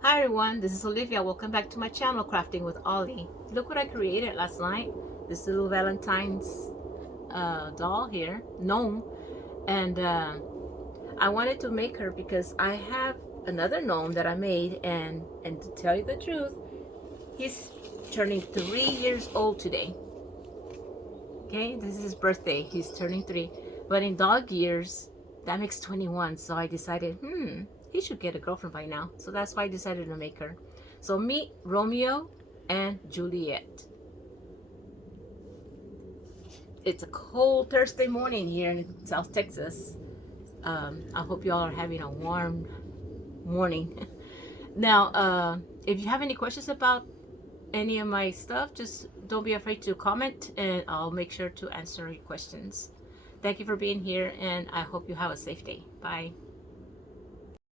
Hi everyone, this is Olivia. Welcome back to my channel, Crafting with Ollie. Look what I created last night. This little Valentine's doll here, gnome. And I wanted to make her because I have another gnome that I made, and to tell you the truth, he's turning 3 years old today. Okay, this is his birthday. He's turning 3. But in dog years, that makes 21. So I decided, he should get a girlfriend by now. So that's why I decided to make her. So meet Romeo and Juliet. It's a cold Thursday morning here in South Texas. I hope you all are having a warm morning. Now, if you have any questions about any of my stuff, just don't be afraid to comment and I'll make sure to answer your questions. Thank you for being here and I hope you have a safe day. Bye.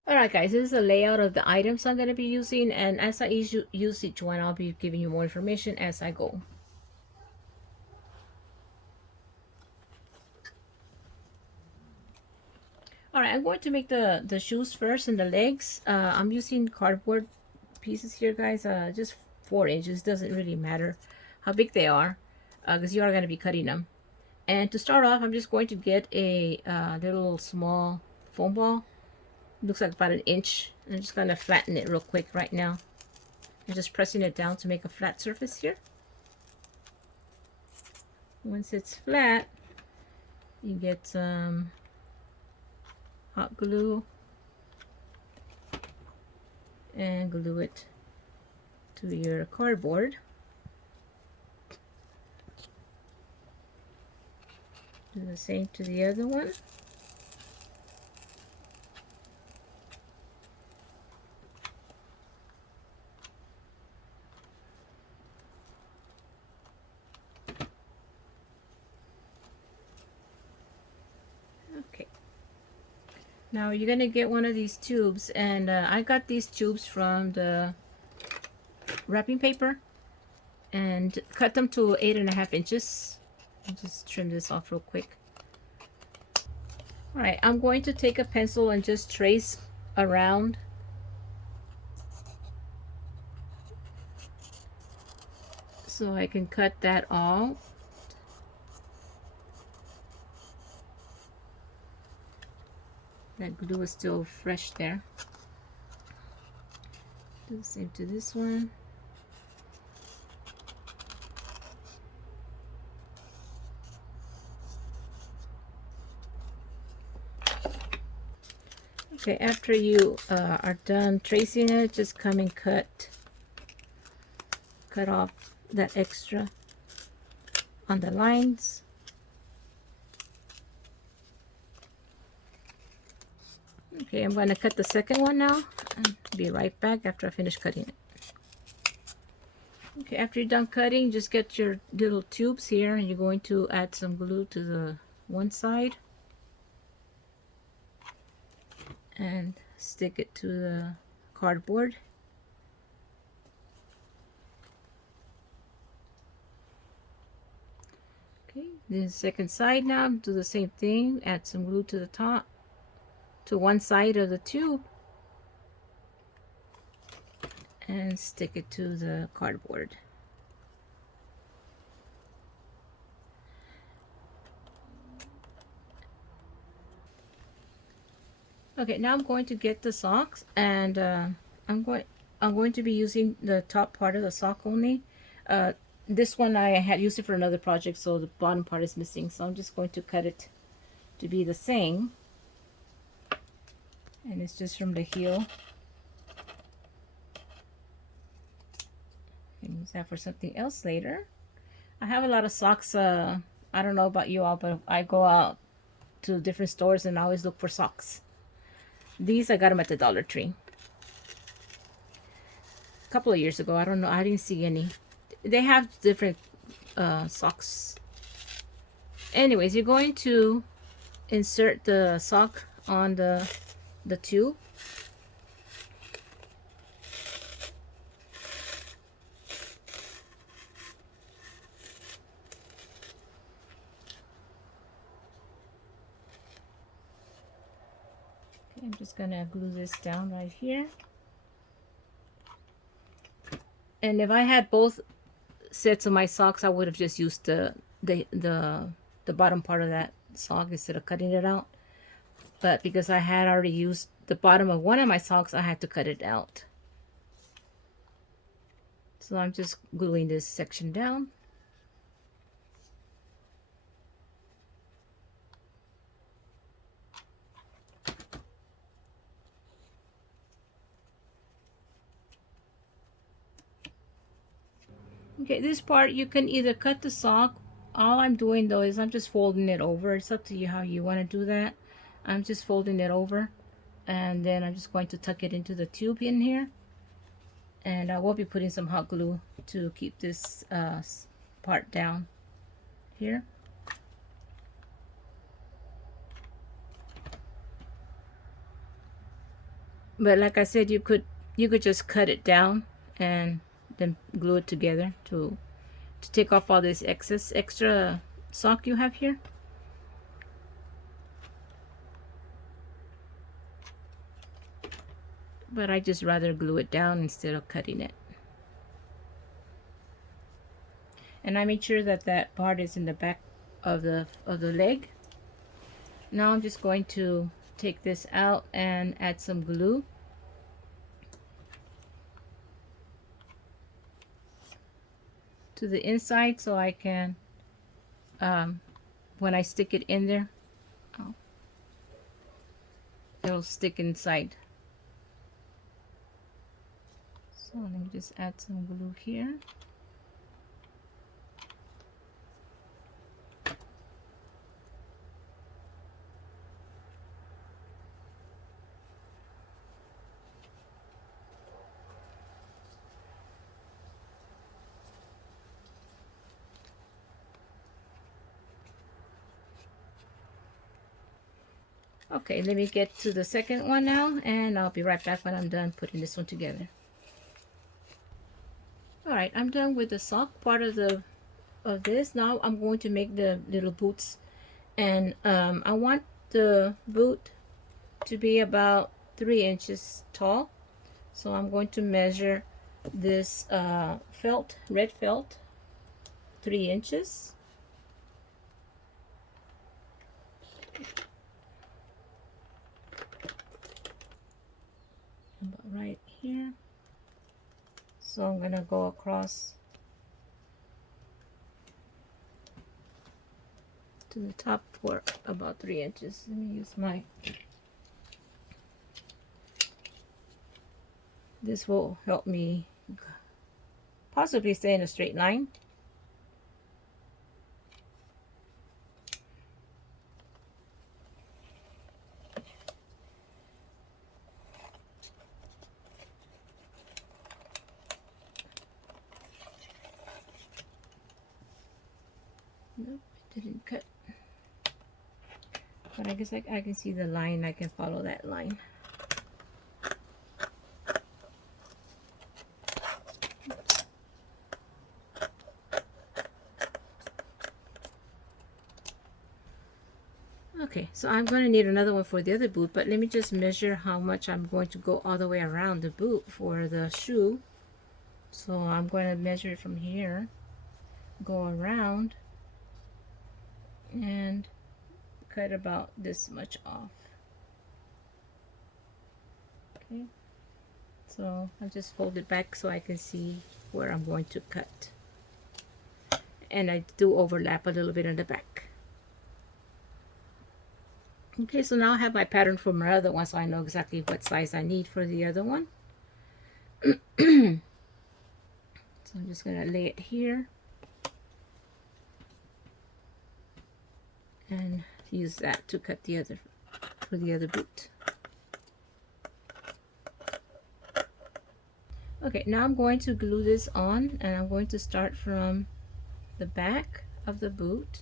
Alright guys, this is a layout of the items I'm going to be using, and as I use each one, I'll be giving you more information as I go. Alright, I'm going to make the shoes first and the legs. I'm using cardboard pieces here guys, just 4 inches. Doesn't really matter how big they are because you are going to be cutting them. And to start off, I'm just going to get a little small foam ball. Looks like about 1 inch. I'm just going to flatten it real quick right now. I'm just pressing it down to make a flat surface here. Once it's flat, you get some hot glue and glue it to your cardboard. Do the same to the other one. Okay. Now you're gonna get one of these tubes, and I got these tubes from the wrapping paper and cut them to 8.5 inches. I'll just trim this off real quick. Alright, I'm going to take a pencil and just trace around so I can cut that off. That glue is still fresh there. Do the same to this one. Okay, after you are done tracing it, just come and cut off that extra on the lines. Okay, I'm going to cut the second one now. I'll be right back after I finish cutting it. Okay, after you're done cutting, just get your little tubes here and you're going to add some glue to the one side and stick it to the cardboard. Okay, the second side now, do the same thing. Add some glue to the top, to one side of the tube, and stick it to the cardboard. Okay, now I'm going to get the socks, and I'm going to be using the top part of the sock only. This one I had used it for another project, so the bottom part is missing. So I'm just going to cut it to be the same, and it's just from the heel. I can use that for something else later. I have a lot of socks. I don't know about you all, but I go out to different stores and I always look for socks. These I got them at the Dollar Tree a couple of years ago. I don't know. I didn't see any. They have different socks. Anyways, you're going to insert the sock on the tube. Okay, I'm just gonna glue this down right here. And if I had both sets of my socks, I would have just used the bottom part of that sock instead of cutting it out. But because I had already used the bottom of one of my socks, I had to cut it out. So I'm just gluing this section down. Okay, this part you can either cut the sock. All I'm doing though is I'm just folding it over. It's up to you how you want to do that. I'm just folding it over, and then I'm just going to tuck it into the tube in here. And I will be putting some hot glue to keep this part down here. But like I said, you could just cut it down and then glue it together to take off all this extra sock you have here. But I just rather glue it down instead of cutting it. And I made sure that that part is in the back of the leg. Now I'm just going to take this out and add some glue. To the inside so I can, when I stick it in there, it'll stick inside. So let me just add some glue here. Okay, let me get to the second one now, and I'll be right back when I'm done putting this one together. Alright, I'm done with the sock part of this. Now I'm going to make the little boots, and I want the boot to be about 3 inches tall. So I'm going to measure this red felt, 3 inches. About right here. So I'm gonna go across to the top for about 3 inches. Let me use my, this will help me possibly stay in a straight line. Nope, it didn't cut. But I guess I can see the line. I can follow that line. Okay, so I'm going to need another one for the other boot, but let me just measure how much I'm going to go all the way around the boot for the shoe. So I'm going to measure it from here, go around, and cut about this much off. Okay, so I'll just fold it back so I can see where I'm going to cut. And I do overlap a little bit on the back. Okay, so now I have my pattern for my other one, so I know exactly what size I need for the other one. So I'm just going to lay it here and use that to cut the other, for the other boot. Okay, now I'm going to glue this on, and I'm going to start from the back of the boot.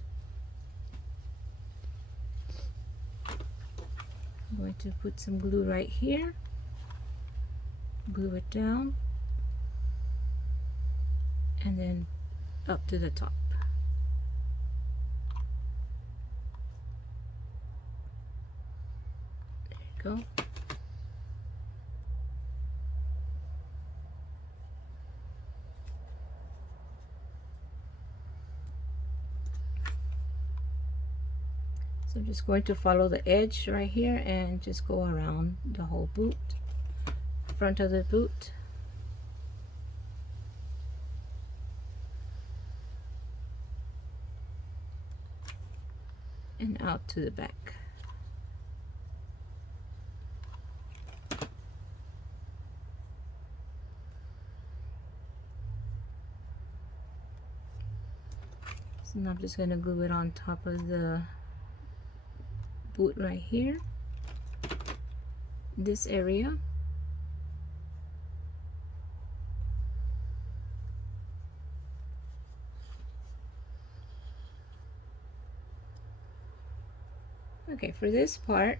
I'm going to put some glue right here, glue it down, and then up to the top. There you go. So I'm just going to follow the edge right here and just go around the whole boot, front of the boot. And out to the back. So now I'm just going to glue it on top of the boot right here, this area. Okay, for this part,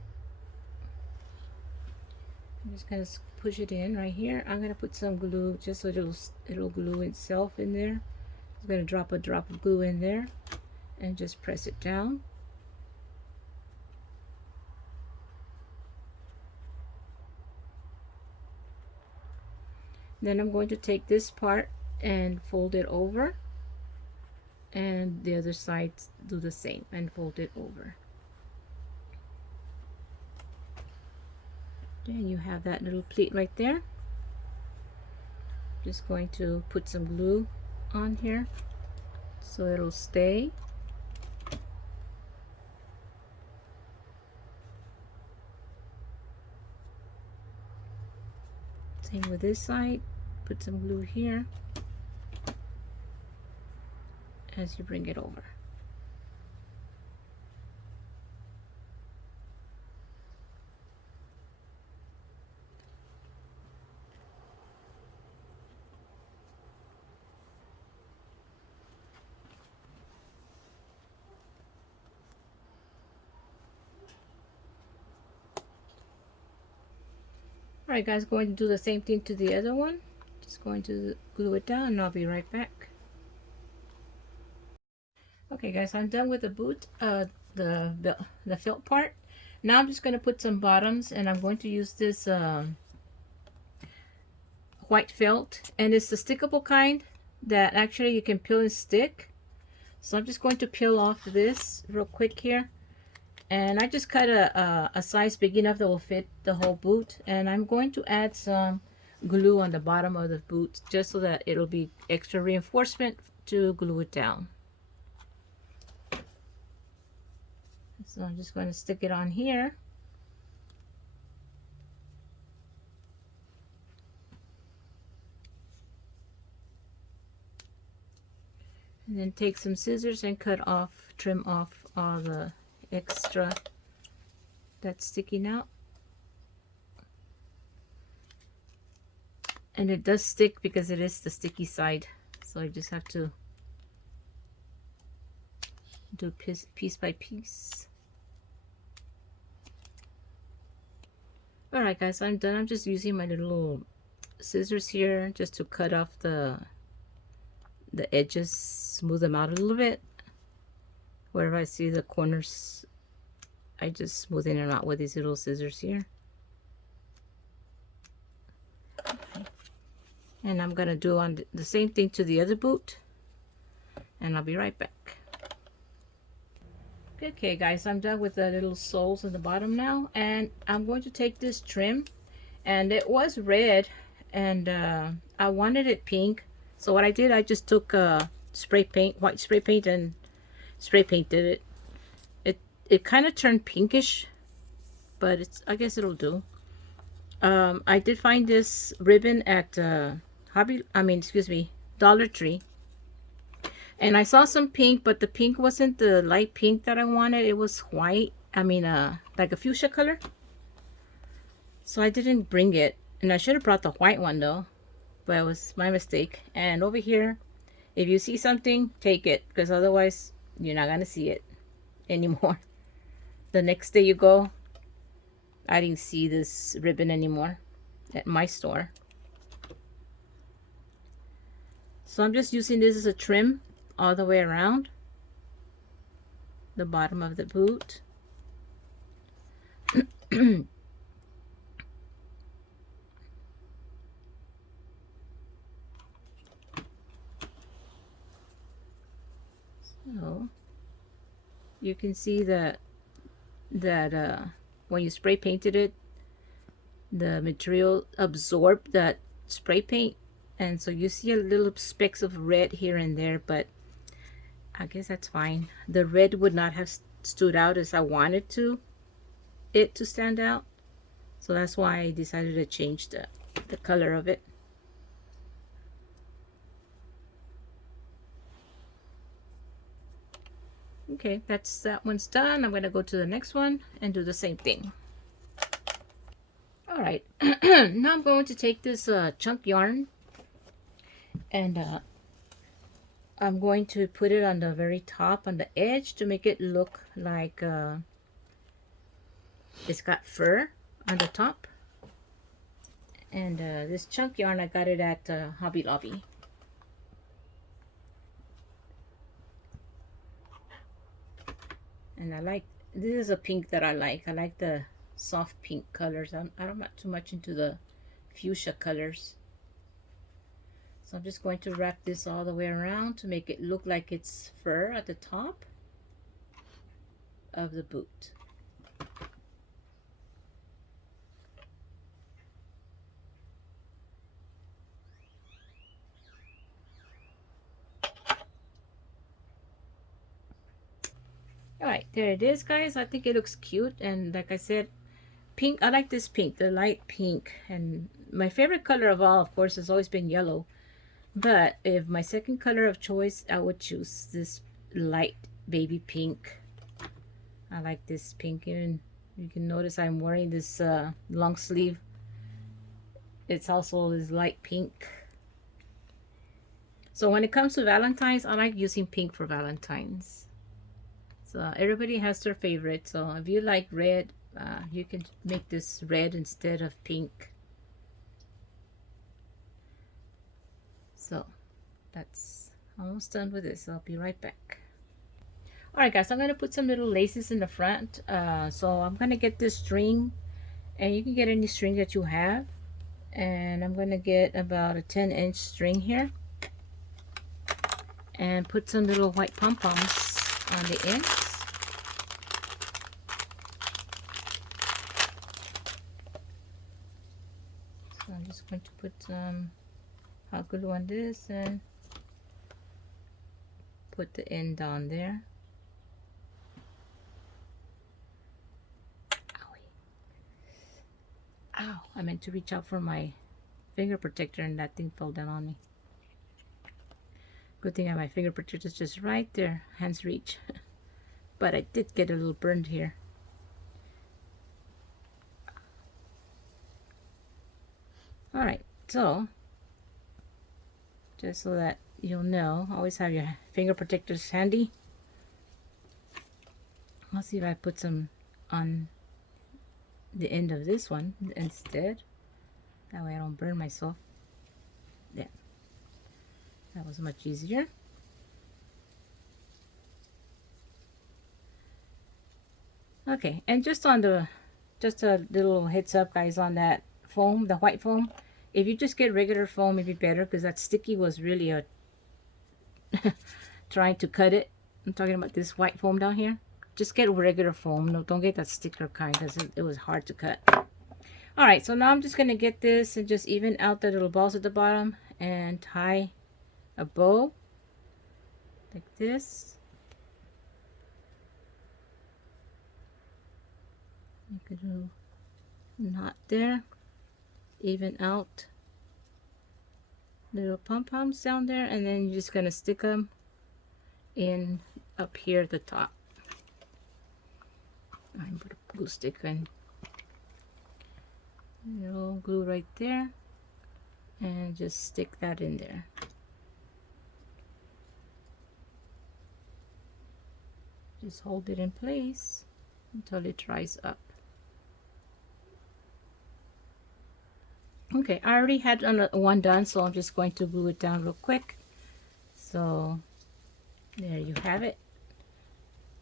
I'm just going to push it in right here. I'm going to put some glue just so it'll glue itself in there. I'm going to drop a drop of glue in there and just press it down. Then I'm going to take this part and fold it over, and the other side do the same and fold it over. Then you have that little pleat right there. Just going to put some glue on here so it'll stay. Same with this side. Put some glue here as you bring it over. Alright guys, going to do the same thing to the other one. Just going to glue it down and I'll be right back. Okay guys, I'm done with the boot, the felt part. Now I'm just going to put some bottoms, and I'm going to use this white felt, and it's the stickable kind that actually you can peel and stick. So I'm just going to peel off this real quick here, and I just cut a size big enough that will fit the whole boot, and I'm going to add some glue on the bottom of the boot just so that it'll be extra reinforcement to glue it down. So I'm just going to stick it on here. And then take some scissors and trim off all the extra that's sticking out. And it does stick because it is the sticky side. So I just have to do piece by piece. Alright guys, I'm done. I'm just using my little scissors here just to cut off the edges, smooth them out a little bit. Wherever I see the corners, I just smooth them out with these little scissors here. Okay. And I'm gonna do on the same thing to the other boot, and I'll be right back. Okay guys, I'm done with the little soles in the bottom now, and I'm going to take this trim, and it was red, and I wanted it pink. So what I did, I just took spray paint, white spray paint, and spray painted it. It kind of turned pinkish, but I guess it'll do. I did find this ribbon at Dollar Tree. And I saw some pink, but the pink wasn't the light pink that I wanted. It was white. Like a fuchsia color. So I didn't bring it. And I should have brought the white one though. But it was my mistake. And over here, if you see something, take it. Because otherwise, you're not going to see it anymore. The next day you go, I didn't see this ribbon anymore at my store. So I'm just using this as a trim all the way around the bottom of the boot. So you can see that that when you spray painted it, the material absorbed that spray paint, and so you see a little specks of red here and there, but I guess that's fine. The red would not have stood out as I wanted it to stand out, so that's why I decided to change the color of it. Okay, that one's done. I'm gonna go to the next one and do the same thing. All right, now I'm going to take this chunk yarn, and I'm going to put it on the very top, on the edge, to make it look like it's got fur on the top. And this chunk yarn, I got it at Hobby Lobby. And this is a pink that I like. I like the soft pink colors. I'm not too much into the fuchsia colors. So I'm just going to wrap this all the way around to make it look like it's fur at the top of the boot. All right, there it is, guys. I think it looks cute, and like I said, pink. I like this pink, the light pink, and my favorite color of all, of course, has always been yellow. But if my second color of choice, I would choose this light baby pink. I like this pink. Even you can notice I'm wearing this long sleeve. It's also this light pink. So when it comes to Valentine's, I like using pink for Valentine's. So everybody has their favorite. So if you like red, you can make this red instead of pink. So that's almost done with this. I'll be right back. Alright guys, I'm going to put some little laces in the front. So I'm going to get this string, and you can get any string that you have. And I'm going to get about a 10-inch string here, and put some little white pom-poms on the ends. So I'm just going to put some hot glue on this and put the end down there. Ow, I meant to reach out for my finger protector and that thing fell down on me. Good thing I have my finger protector is just right there, hands reach. But I did get a little burned here. Alright, so just so that you'll know, always have your finger protectors handy. I'll see if I put some on the end of this one instead. That way I don't burn myself. There. That was much easier. Okay, and just a little heads up, guys, on that foam, the white foam. If you just get regular foam, it'd be better, because that sticky was really a trying to cut it. I'm talking about this white foam down here. Just get regular foam. No, don't get that sticker kind, because it was hard to cut. Alright, so now I'm just going to get this and just even out the little balls at the bottom and tie a bow like this. Make a little knot there. Even out little pom-poms down there, and then you're just going to stick them in up here at the top. I'm put a glue stick in. Little glue right there, and just stick that in there. Just hold it in place until it dries up. Okay, I already had one done, so I'm just going to glue it down real quick. So there you have it,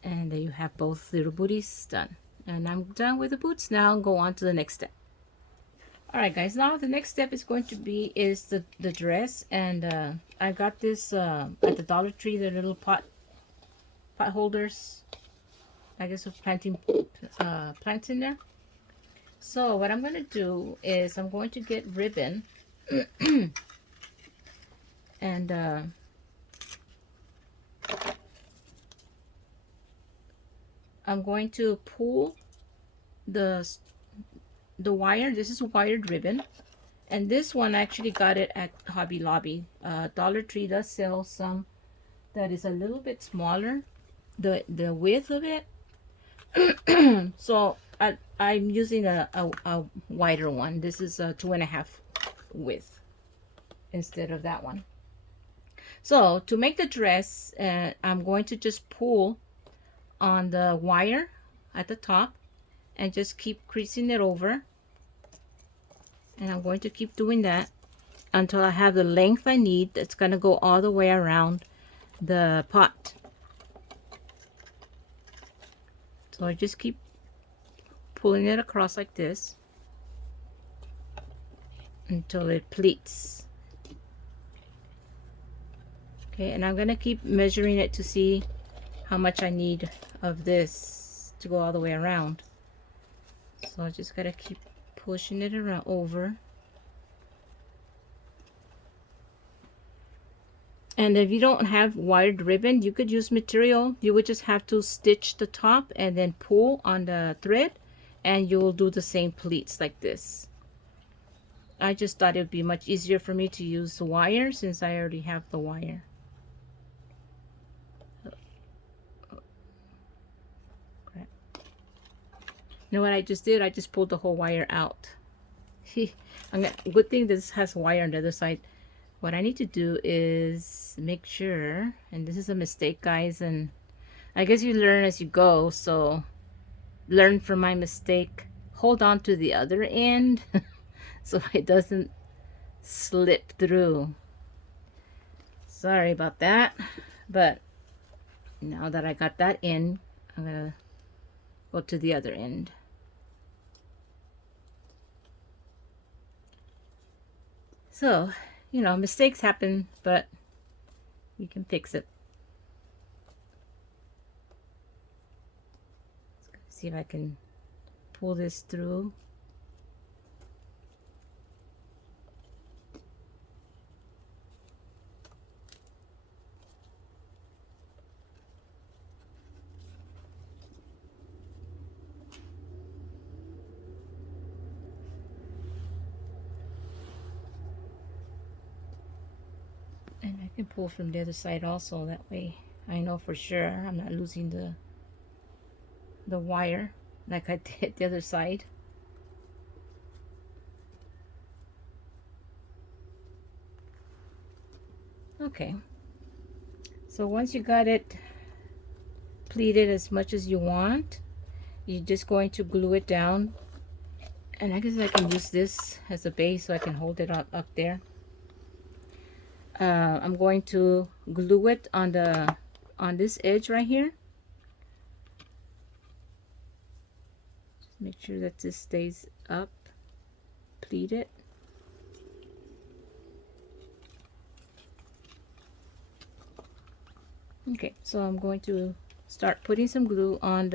and there you have both little booties done. And I'm done with the boots now. I'll go on to the next step. Alright guys, now the next step is going to be the dress, and I got this at the Dollar Tree, the little pot holders. I guess with planting plants in there. So what I'm going to do is I'm going to get ribbon and I'm going to pull the wire. This is wired ribbon, and this one I actually got it at Hobby Lobby. Dollar Tree does sell some that is a little bit smaller, the width of it. So I'm using a wider one. This is a 2.5 width instead of that one. So to make the dress, I'm going to just pull on the wire at the top and just keep creasing it over. And I'm going to keep doing that until I have the length I need. That's going to go all the way around the pot. So I just keep pulling it across like this until it pleats. Okay, and I'm going to keep measuring it to see how much I need of this to go all the way around. So I just got to keep pushing it around over. And if you don't have wired ribbon, you could use material. You would just have to stitch the top and then pull on the thread, and you'll do the same pleats like this. I just thought it would be much easier for me to use the wire since I already have the wire. Crap. You know what I just did? I just pulled the whole wire out. Good thing this has wire on the other side. What I need to do is make sure, and this is a mistake, guys, and I guess you learn as you go, so learn from my mistake. Hold on to the other end so it doesn't slip through. Sorry about that, but now that I got that in, I'm gonna go to the other end. So, you know, mistakes happen, but you can fix it. Let's see if I can pull this through. And I can pull from the other side also, that way I know for sure I'm not losing the wire like I did the other side. Okay, so once you got it pleated as much as you want, you're just going to glue it down. And I guess I can use this as a base so I can hold it up there. I'm going to glue it on this edge right here. Just make sure that this stays up, pleated. Okay, so I'm going to start putting some glue on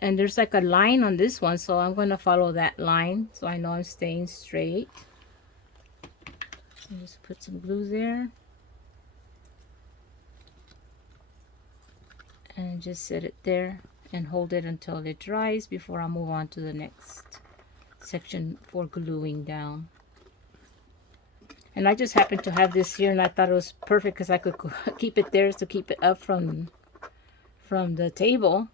and there's like a line on this one, so I'm going to follow that line so I know I'm staying straight. Just put some glue there and just set it there and hold it until it dries before I move on to the next section for gluing down. And I just happened to have this here and I thought it was perfect because I could keep it there to keep it up from the table.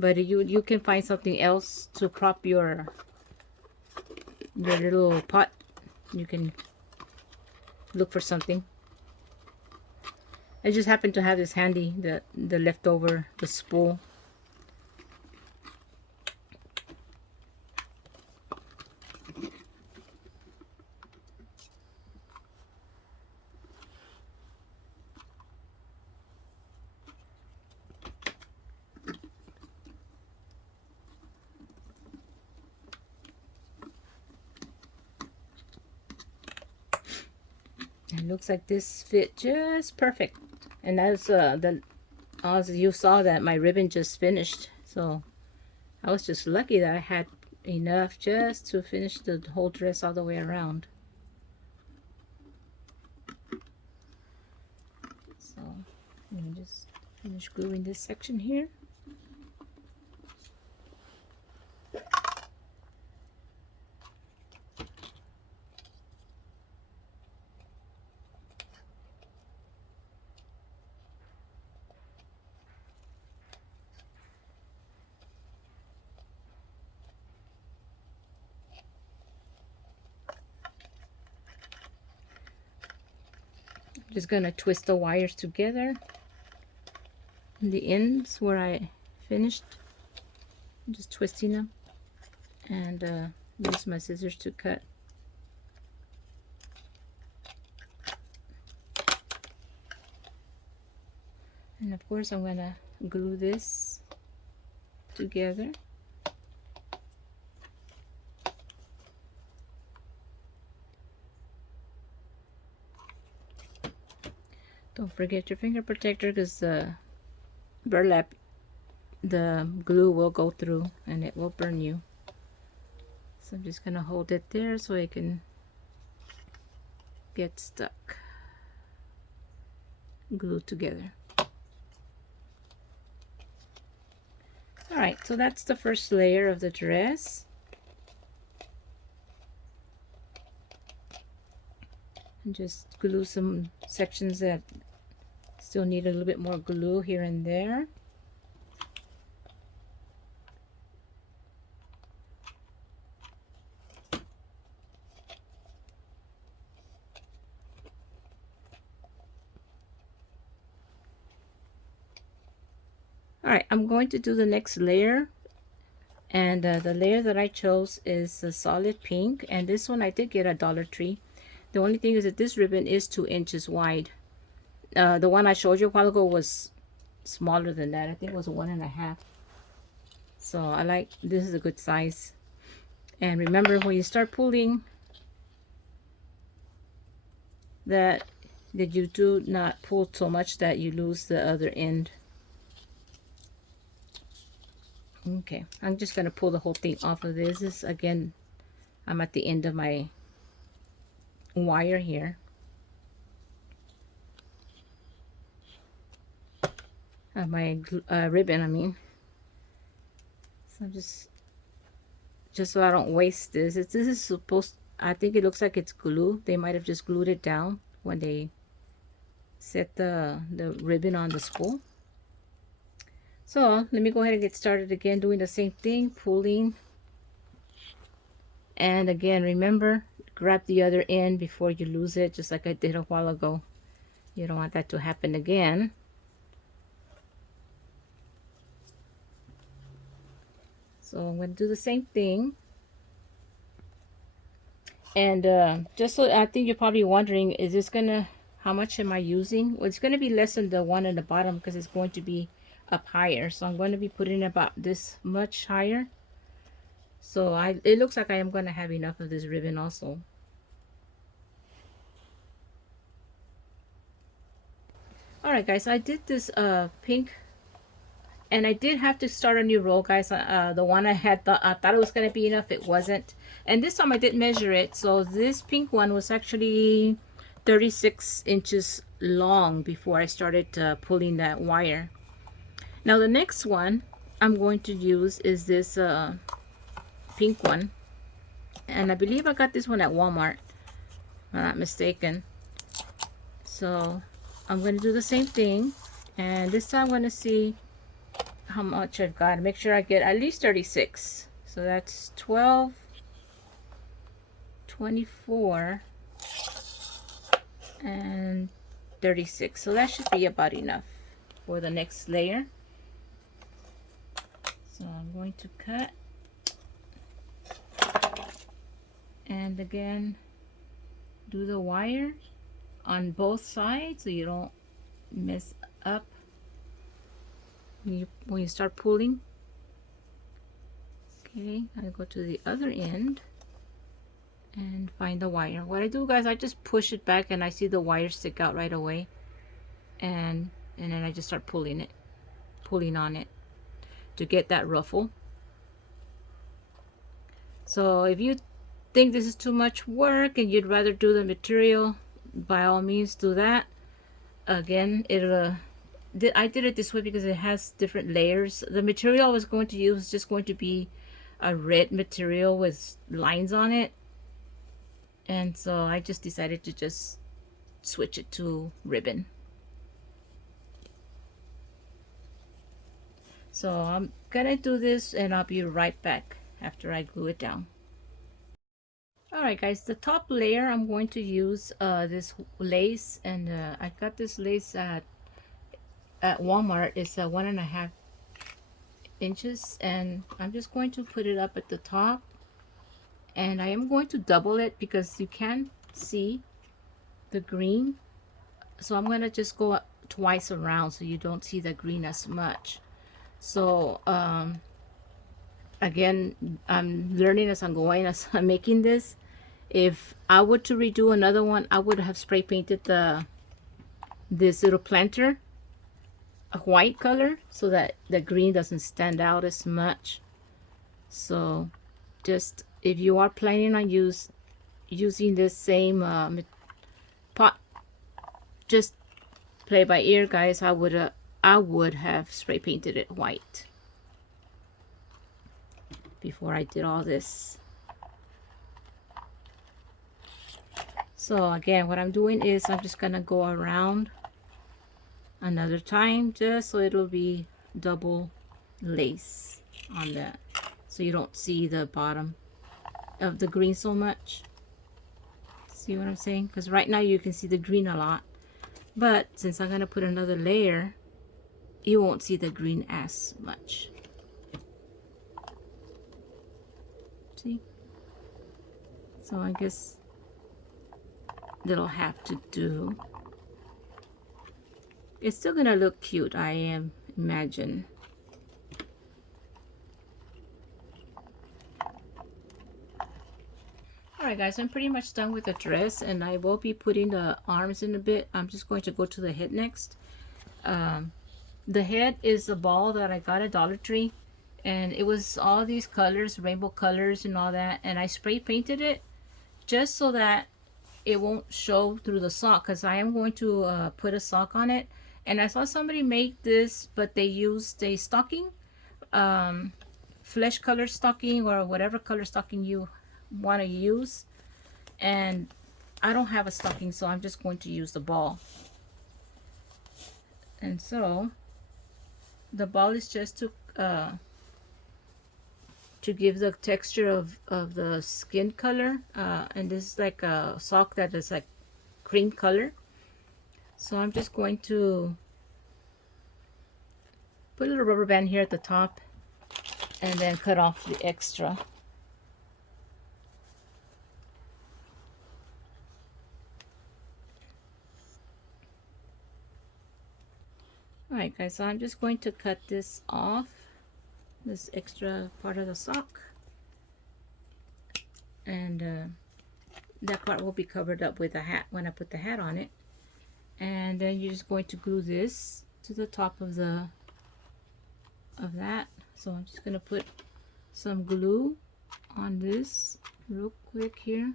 But you can find something else to prop your little pot. You can look for something. I just happen to have this handy, the leftover, the spool. It looks like this fit just perfect, and that's the Also, you saw that my ribbon just finished, so I was just lucky that I had enough just to finish the whole dress all the way around. So let me just finish gluing this section here. Just gonna twist the wires together. The ends where I finished, I'm just twisting them, and use my scissors to cut. And of course I'm gonna glue this together. Don't forget your finger protector, because the burlap, the glue will go through and it will burn you. So I'm just gonna hold it there so it can get stuck, glued together. Alright, so that's the first layer of the dress. And just glue some sections that still need a little bit more glue here and there. Alright, I'm going to do the next layer, and the layer that I chose is a solid pink, and this one I did get at Dollar Tree. The only thing is that this ribbon is 2 inches wide. The one I showed you a while ago was smaller than that. I think it was 1.5. So I like, this is a good size. And remember, when you start pulling, that you do not pull so much that you lose the other end. Okay, I'm just gonna pull the whole thing off of this. This, again, I'm at the end of my wire here. My ribbon, I mean. So just so I don't waste this. This is supposed, I think it looks like it's glue. They might have just glued it down when they set the ribbon on the spool. So let me go ahead and get started again, doing the same thing, pulling. And again, remember, grab the other end before you lose it, just like I did a while ago. You don't want that to happen again. So I'm going to do the same thing. And just so, I think you're probably wondering, is this going to, how much am I using? Well, it's going to be less than the one in the bottom, because it's going to be up higher. So I'm going to be putting about this much higher. So it looks like I am going to have enough of this ribbon also. Alright guys, I did this pink, and I did have to start a new roll, guys. The one I had, I thought it was going to be enough. It wasn't. And this time I did measure it. So this pink one was actually 36 inches long before I started pulling that wire. Now the next one I'm going to use is this pink one. And I believe I got this one at Walmart, if I'm not mistaken. So I'm going to do the same thing. And this time I'm going to see how much I've got. Make sure I get at least 36. So that's 12, 24, and 36. So that should be about enough for the next layer. So I'm going to cut. And again, do the wire on both sides so you don't mess up when you start pulling. Okay, I go to the other end and find the wire. What I do, guys, I just push it back and I see the wire stick out right away, and then I just start pulling it. pulling on it to get that ruffle. So if you think this is too much work and you'd rather do the material, by all means do that. Again, I did it this way because it has different layers. The material I was going to use is just going to be a red material with lines on it, and so I just decided to just switch it to ribbon. So I'm gonna do this and I'll be right back after I glue it down. Alright guys, the top layer I'm going to use this lace, and I got this lace at Walmart. It's 1.5 inches, and I'm just going to put it up at the top, and I am going to double it because you can see the green, so I'm going to just go twice around so you don't see the green as much. So again, I'm learning as I'm going, as I'm making this. If I were to redo another one, I would have spray painted this little planter a white color so that the green doesn't stand out as much. So just if you are planning on using this same pot, just play by ear, guys. I would have spray painted it white before I did all this. So again, what I'm doing is I'm just gonna go around another time just so it'll be double lace on that, so you don't see the bottom of the green so much. See what I'm saying? Because right now you can see the green a lot, but since I'm gonna put another layer, you won't see the green as much. See? So I guess that'll have to do. It's still gonna look cute, I imagine. Alright guys, I'm pretty much done with the dress, and I will be putting the arms in a bit. I'm just going to go to the head next. The head is a ball that I got at Dollar Tree, and it was all these colors, rainbow colors and all that, and I spray painted it just so that it won't show through the sock, because I am going to put a sock on it. And I saw somebody make this, but they used a stocking, flesh color stocking, or whatever color stocking you want to use. And I don't have a stocking, so I'm just going to use the ball. And so the ball is just to give the texture of the skin color, and this is like a sock that is like cream color. So I'm just going to put a little rubber band here at the top and then cut off the extra. Alright guys, so I'm just going to cut this off, this extra part of the sock, and that part will be covered up with a hat when I put the hat on it. And then you're just going to glue this to the top of that. So I'm just going to put some glue on this real quick here,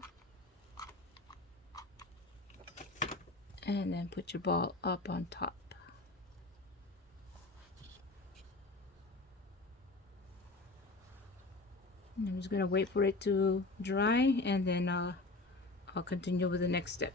and then put your ball up on top. And I'm just going to wait for it to dry, and then I'll continue with the next step.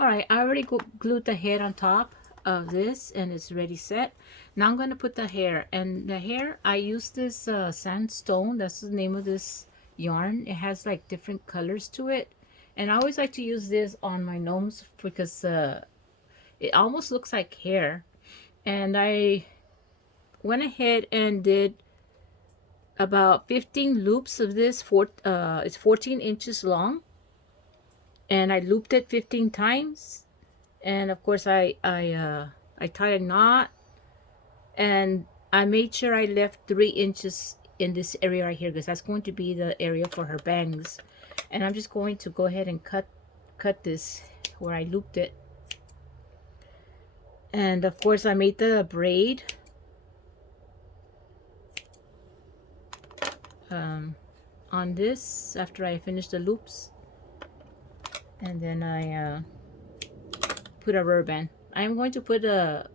Alright, I already glued the head on top of this, and it's ready set. Now I'm going to put the hair. And the hair, I use this sandstone. That's the name of this yarn. It has like different colors to it. And I always like to use this on my gnomes because it almost looks like hair. And I went ahead and did about 15 loops of this. It's 14 inches long. And I looped it 15 times, and of course I tied a knot, and I made sure I left 3 inches in this area right here, because that's going to be the area for her bangs. And I'm just going to go ahead and cut this where I looped it, And of course I made the braid on this after I finished the loops, and then I put a rubber band. I'm going to put a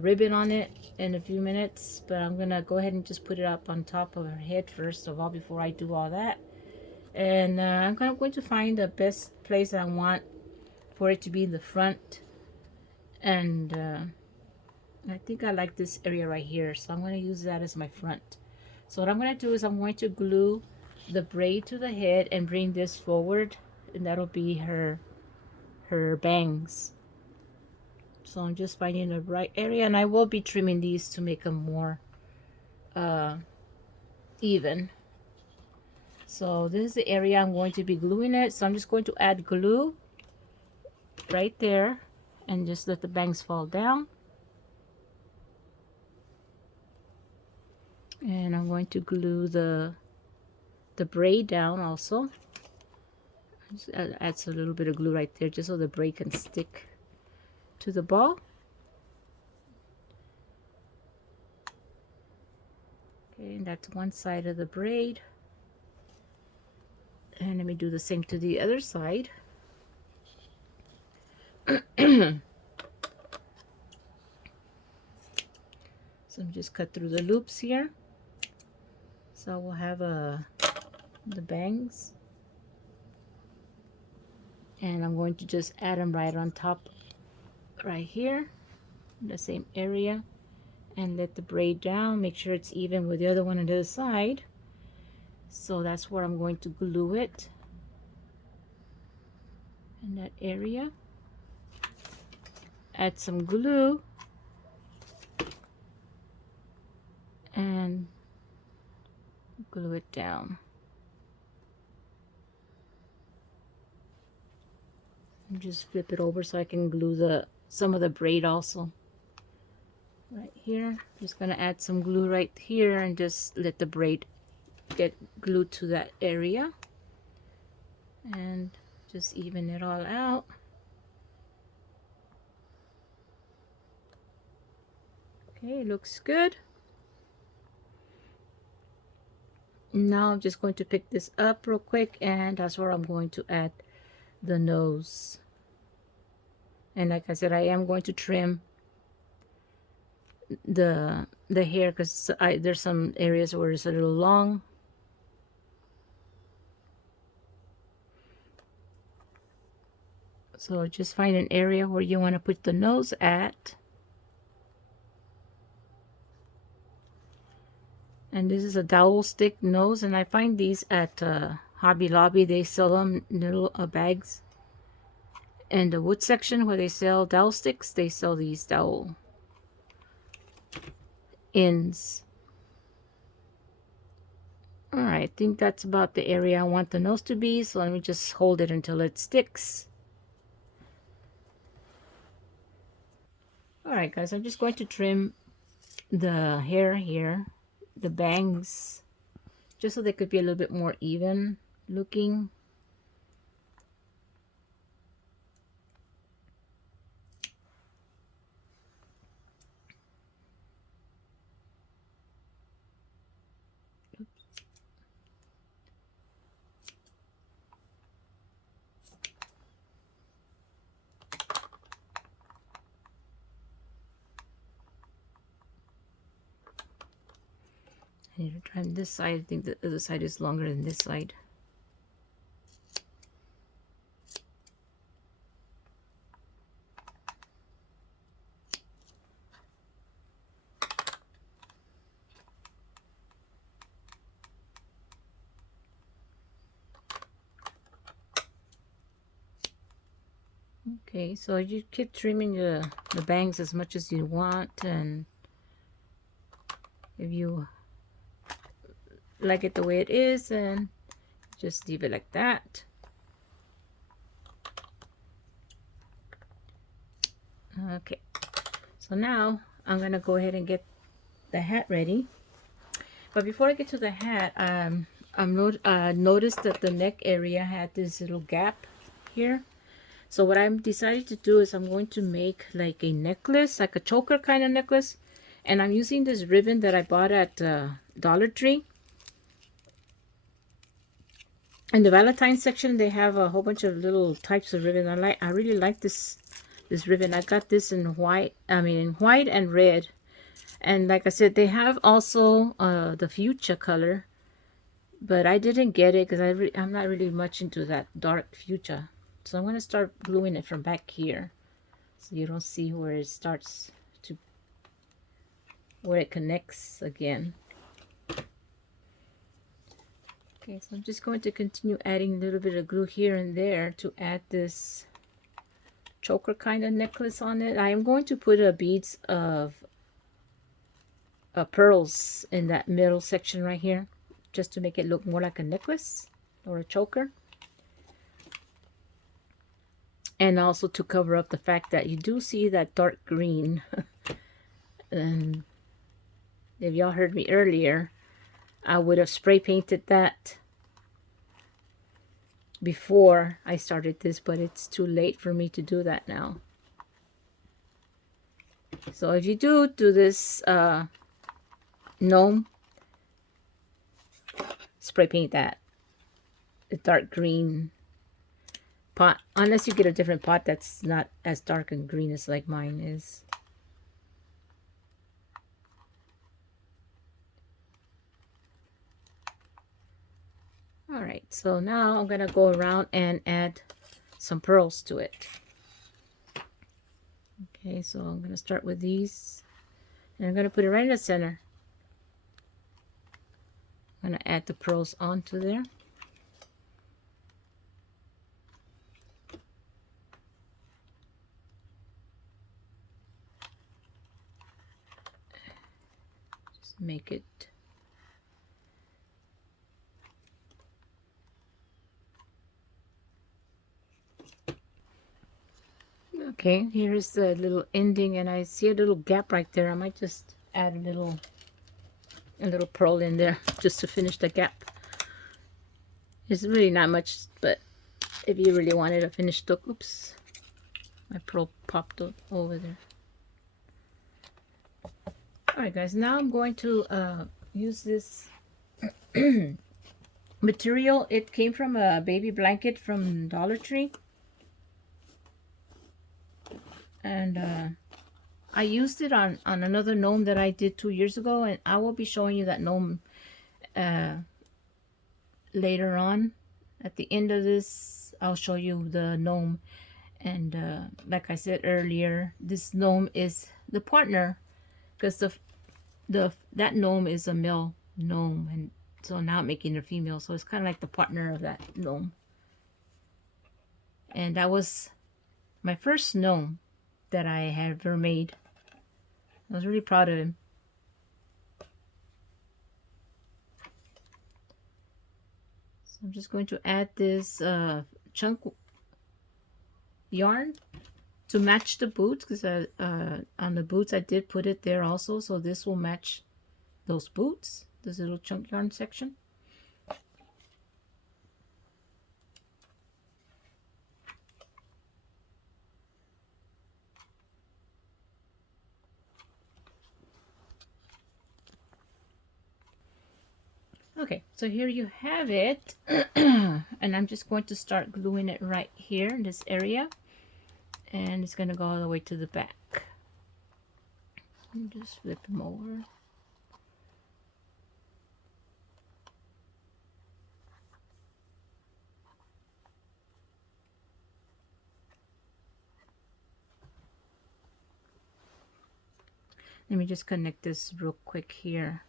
ribbon on it in a few minutes, but I'm gonna go ahead and just put it up on top of her head first of all before I do all that. And I'm going to find the best place I want for it to be in the front, and I think I like this area right here, so I'm going to use that as my front. So what I'm going to do is I'm going to glue the braid to the head and bring this forward, and that'll be her bangs. So I'm just finding the right area, and I will be trimming these to make them more even. So this is the area I'm going to be gluing it, so I'm just going to add glue right there and just let the bangs fall down. And I'm going to glue the braid down also. Just adds a little bit of glue right there just so the braid can stick to the ball. Okay, and that's one side of the braid. And let me do the same to the other side. So I'm just cut through the loops here. So we'll have the bangs. And I'm going to just add them right on top right here in the same area, and let the braid down. Make sure it's even with the other one on the other side. So that's where I'm going to glue it, in that area. Add some glue and glue it down. And just flip it over so I can glue some of the braid also. Right here, just gonna add some glue right here and just let the braid get glued to that area, and just even it all out. Okay, looks good. Now I'm just going to pick this up real quick, and that's where I'm going to add the nose. And like I said, I am going to trim the hair because there's some areas where it's a little long. So just find an area where you want to put the nose at. And this is a dowel stick nose, and I find these at Hobby Lobby. They sell them in little bags. And the wood section where they sell dowel sticks, they sell these dowel ends. Alright, I think that's about the area I want the nose to be, so let me just hold it until it sticks. Alright guys, I'm just going to trim the hair here, the bangs, just so they could be a little bit more even looking. I need to trim this side. I think the other side is longer than this side. Okay, so you keep trimming the bangs as much as you want, and if you like it the way it is, and just leave it like that. Okay, so now I'm gonna go ahead and get the hat ready. But before I get to the hat, I noticed that the neck area had this little gap here. So what I'm decided to do is I'm going to make like a necklace, like a choker kind of necklace. And I'm using this ribbon that I bought at Dollar Tree. In the Valentine section, they have a whole bunch of little types of ribbon. I really like this ribbon. I got this in white, in white and red. And like I said, they have also the fuchsia color. But I didn't get it because I'm not really much into that dark fuchsia. So I'm going to start gluing it from back here. So you don't see where it starts to, where it connects again. Okay, so I'm just going to continue adding a little bit of glue here and there to add this choker kind of necklace on it. I am going to put beads of pearls in that middle section right here, just to make it look more like a necklace or a choker. And also to cover up the fact that you do see that dark green. And if y'all heard me earlier, I would have spray painted that before I started this, but it's too late for me to do that now. So if you do this gnome, spray paint that, the dark green pot, unless you get a different pot that's not as dark and green as like mine is. All right, so now I'm gonna go around and add some pearls to it. Okay, so I'm gonna start with these, and I'm gonna put it right in the center. I'm gonna add the pearls onto there. Just make it okay. Here's the little ending, and I see a little gap right there. I might just add a little pearl in there just to finish the gap. It's really not much, but if you really wanted a finished look, oops, my pearl popped over there. Alright guys, now I'm going to use this material. It came from a baby blanket from Dollar Tree. And I used it on another gnome that I did 2 years ago, and I will be showing you that gnome later on. At the end of this, I'll show you the gnome. And like I said earlier, this gnome is the partner, because that gnome is a male gnome, and so now I'm making her female, so it's kind of like the partner of that gnome. And that was my first gnome that I had ever made. I was really proud of him. So I'm just going to add this chunk yarn to match the boots, because on the boots I did put it there also, so this will match those boots, this little chunk yarn section. Okay, so here you have it. And I'm just going to start gluing it right here in this area, and it's going to go all the way to the back. Just flip them over. Let me just connect this real quick here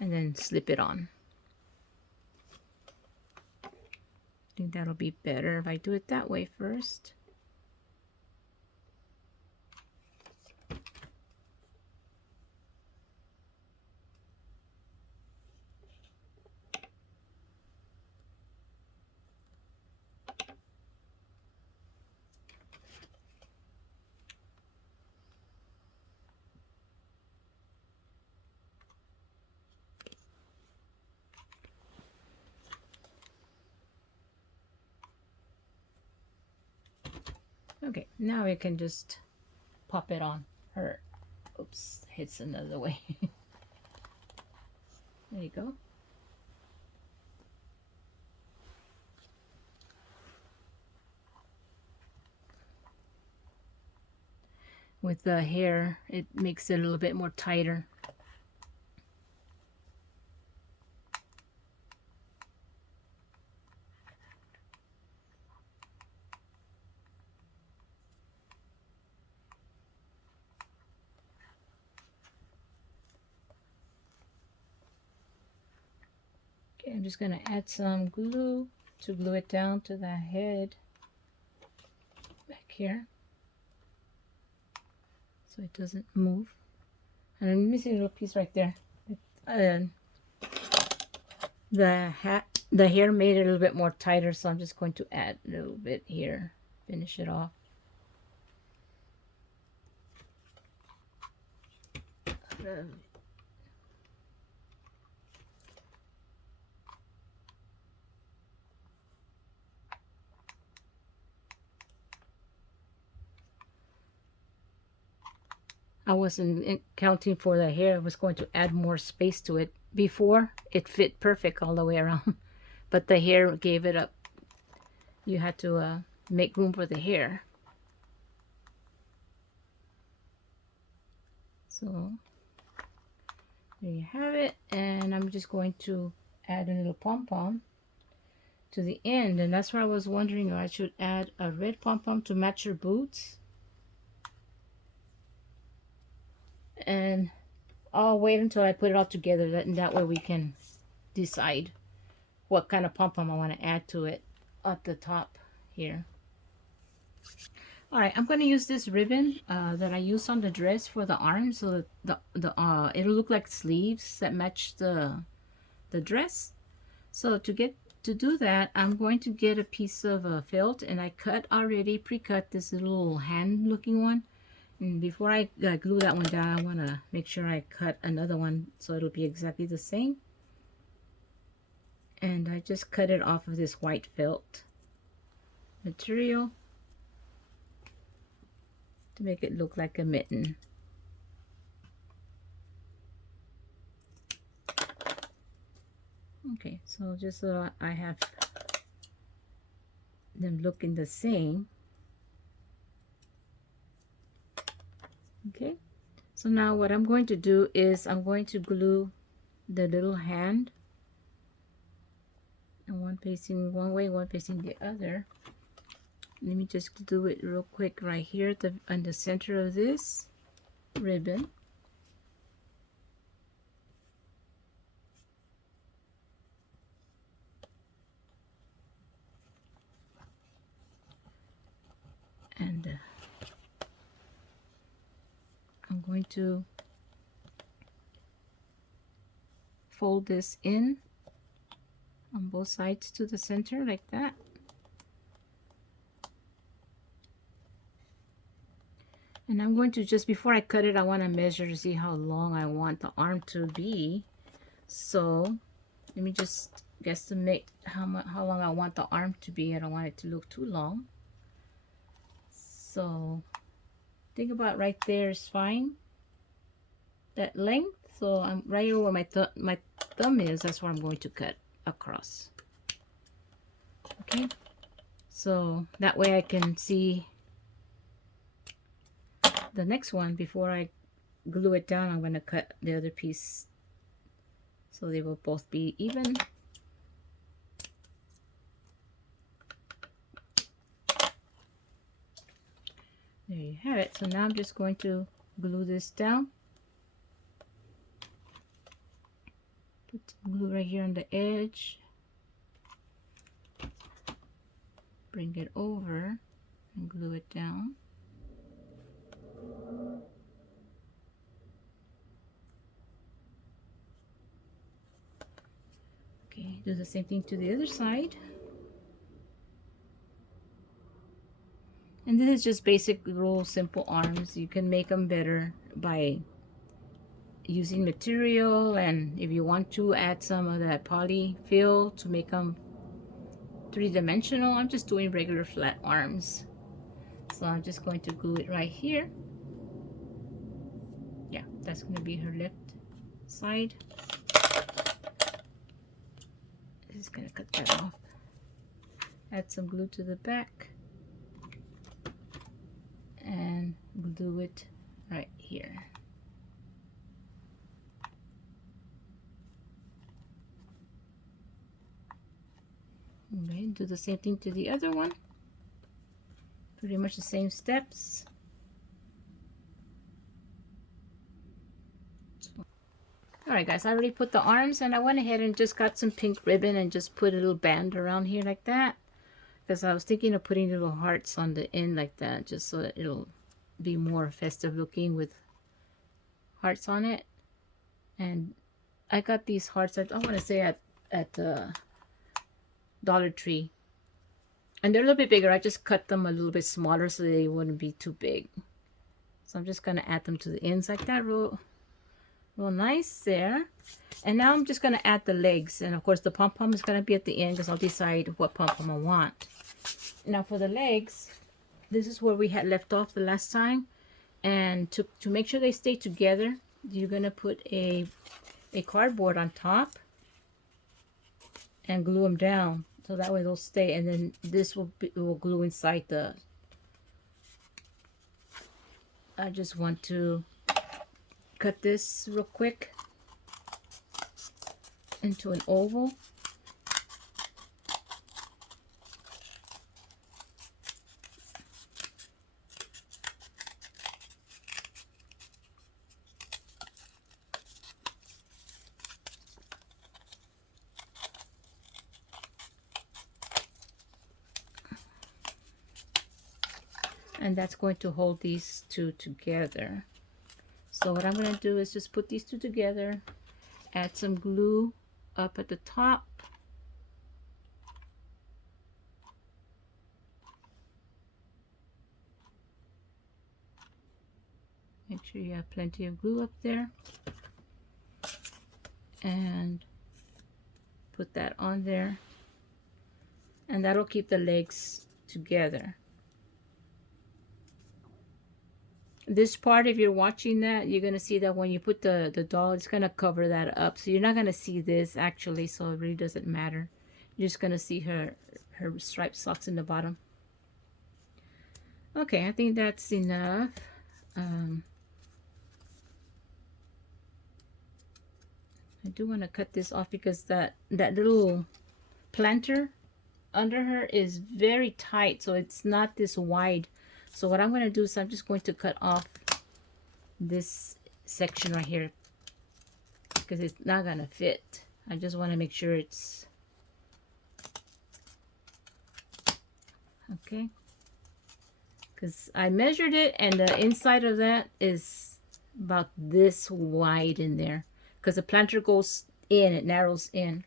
and then slip it on. I think that'll be better if I do it that way first. Okay, now we can just pop it on her. Oops, hits another way. There you go. With the hair, it makes it a little bit more tighter. Okay, I'm just going to add some glue to glue it down to the head back here so it doesn't move. And I'm missing a little piece right there. The hair made it a little bit more tighter, so I'm just going to add a little bit here, finish it off. I wasn't counting for the hair. I was going to add more space to it. Before, it fit perfect all the way around. But the hair gave it up. You had to make room for the hair. So, there you have it. And I'm just going to add a little pom-pom to the end. And that's where I was wondering if I should add a red pom-pom to match your boots. And I'll wait until I put it all together, and that way we can decide what kind of pom-pom I want to add to it at the top here. All right, I'm going to use this ribbon that I used on the dress for the arms, so that it'll look like sleeves that match the dress. So to do that, I'm going to get a piece of felt, and I pre-cut this little hand looking one. And before I glue that one down, I want to make sure I cut another one so it'll be exactly the same. And I just cut it off of this white felt material to make it look like a mitten. Okay, so just so I have them looking the same. Okay, so now what I'm going to do is I'm going to glue the little hand, and one facing one way, one facing the other. Let me just do it real quick right here at on the center of this ribbon. And I'm going to fold this in on both sides to the center like that. And I'm going to, just before I cut it, I want to measure to see how long I want the arm to be. So let me just guesstimate how long I want the arm to be. I don't want it to look too long. So think about right there is fine, that length. So I'm right here where my thumb is. That's where I'm going to cut across. Okay, so that way I can see the next one. Before I glue it down, I'm going to cut the other piece so they will both be even. There you have it. So now I'm just going to glue this down. Put some glue right here on the edge. Bring it over and glue it down. Okay, do the same thing to the other side. And this is just basic little simple arms. You can make them better by using material, and if you want to add some of that polyfill to make them three-dimensional. I'm just doing regular flat arms. So I'm just going to glue it right here. Yeah, that's going to be her left side. Just going to cut that off. Add some glue to the back and glue it right here. Okay, do the same thing to the other one. Pretty much the same steps. Alright guys, I already put the arms, and I went ahead and just got some pink ribbon and just put a little band around here like that. Because I was thinking of putting little hearts on the end like that, just so that it'll be more festive looking with hearts on it. And I got these hearts, I want to say at the Dollar Tree. And they're a little bit bigger. I just cut them a little bit smaller so they wouldn't be too big. So I'm just going to add them to the ends like that, real nice there. And now I'm just going to add the legs. And of course the pom-pom is going to be at the end, because I'll decide what pom-pom I want. Now for the legs, this is where we had left off the last time. And to make sure they stay together, you're going to put a cardboard on top and glue them down. So that way they'll stay, and then this will glue inside the... I just want to cut this real quick into an oval. And that's going to hold these two together. So what I'm going to do is just put these two together, add some glue up at the top, make sure you have plenty of glue up there, and put that on there, and that'll keep the legs together. This part, if you're watching that, you're going to see that when you put the doll, it's going to cover that up. So you're not going to see this actually, so it really doesn't matter. You're just going to see her striped socks in the bottom. Okay, I think that's enough. I do want to cut this off because that little planter under her is very tight, so it's not this wide. So what I'm going to do is I'm just going to cut off this section right here, because it's not going to fit. I just want to make sure it's okay, because I measured it and the inside of that is about this wide in there, because the planter goes in, it narrows in.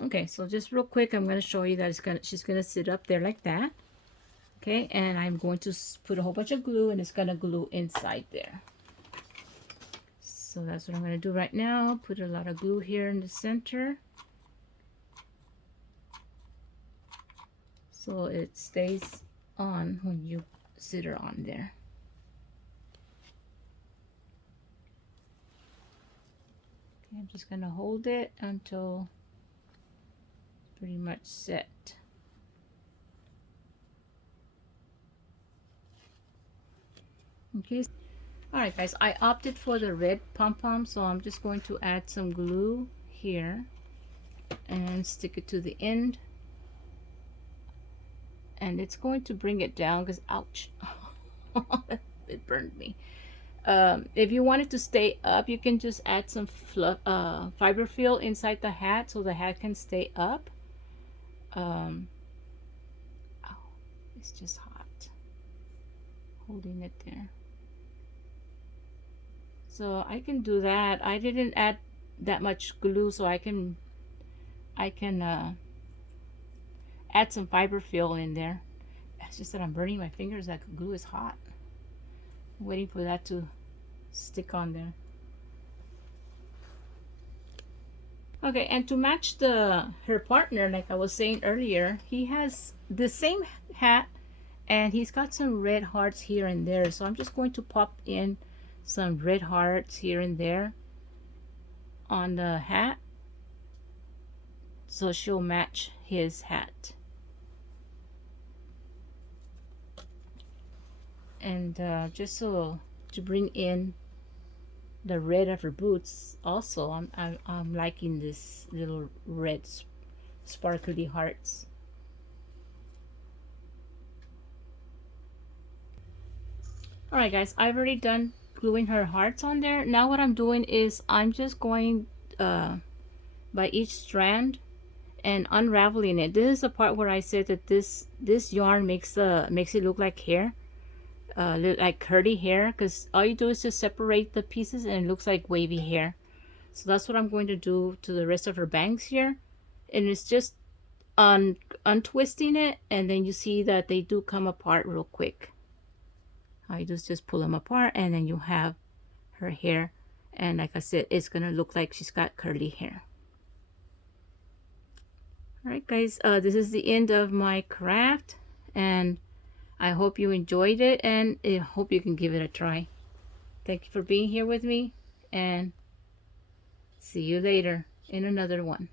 Okay, so just real quick, I'm going to show you that she's going to sit up there like that. Okay, and I'm going to put a whole bunch of glue, and it's going to glue inside there. So that's what I'm going to do right now. Put a lot of glue here in the center, so it stays on when you sit her on there. Okay, I'm just going to hold it until it's pretty much set. Okay, all right guys, I opted for the red pom-pom, so I'm just going to add some glue here and stick it to the end, and it's going to bring it down because ouch, it burned me. If you want it to stay up, you can just add some fiber fill inside the hat so the hat can stay up. Oh, it's just hot holding it there. So I can do that. I didn't add that much glue, so I can add some fiber fill in there. It's just that I'm burning my fingers. That glue is hot. I'm waiting for that to stick on there. Okay, and to match her partner, like I was saying earlier, he has the same hat And he's got some red hearts here and there, so I'm just going to pop in some red hearts here and there on the hat so she'll match his hat. And just so to bring in the red of her boots also, I'm liking this little red sparkly hearts. Alright guys, I've already done gluing her hearts on there. Now what I'm doing is I'm just going by each strand and unraveling it. This is the part where I said that this yarn makes it look like hair, like curly hair, because all you do is just separate the pieces and it looks like wavy hair. So that's what I'm going to do to the rest of her bangs here, and it's just untwisting it, and then you see that they do come apart real quick. All you do is just pull them apart, and then you have her hair, and like I said, it's gonna look like she's got curly hair. Alright guys, this is the end of my craft, and I hope you enjoyed it, and I hope you can give it a try. Thank you for being here with me, and see you later in another one.